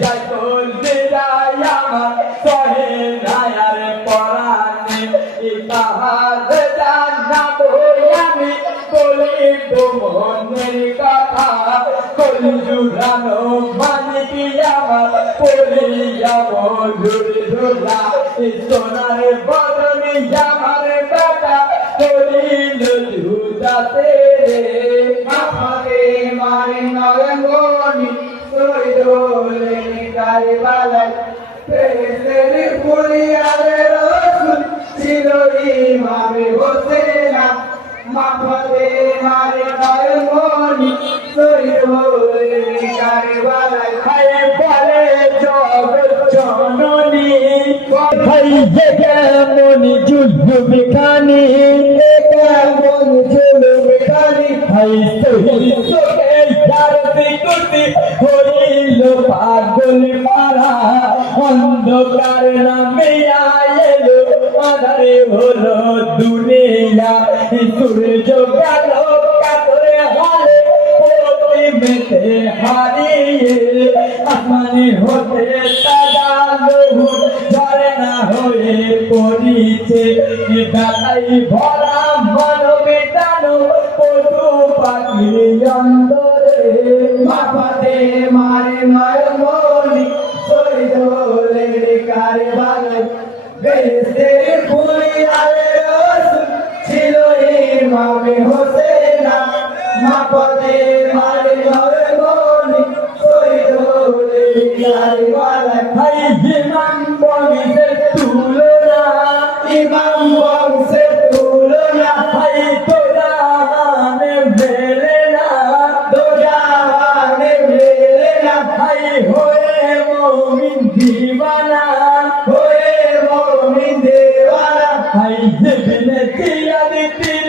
যাই করলে যাই আমার সহে নায়ার পরাণে ইতিহাস জানাবো আমি বলিব মনের কথা কলজুরানো মানিক আমার পড়িয়া মধুর ধুলা সোনার বদনে আমার বেটা করিল জুদাতে মাফারে মারে নয়ঙ্গনি সইদোলে কারবালায় ফেরেশতের ফুলিয়ারে রসুল ছিল ইমামে হোসেনা মাফারে মারে নয়ঙ্গনি সইদোলে কারবালায় হাই বলে জগৎ জননী হাই যে কেমন জুলুমে খানি কেমন জুলুমে খানি হাই সহিসকে জারতি কুতি হইল পাগল মারা অন্ধকার নামে আয়েলো আধারে হলো দুনিয়া সূর্য গেল কাতরে হালে মেতে হারিয়ে আসমানি হতে তাজালো ঝরে না হয়ে পড়িছে বেলায় ভরা মানবে টানো পশু পাখি অন্তরে মাফাতে মারে নয়ঙ্গনি সইদোলে কারবালায় ফেরেশতের ফুলিয়ারে রসুল ছিল ইমামে হোসেনা মাফাতে মারে নয়ঙ্গনি সইদোলে কারবালায় হাই ইমাম বংশের তুলনা ইমাম বংশের তুলনা হাই তোরা মানে মেলে না দোজাহানে মেলে না হাই হয়ে মুমিন দিওয়ানা হয়ে মুমিন দেওয়ানা হাই জিবনে জিয়াদি তির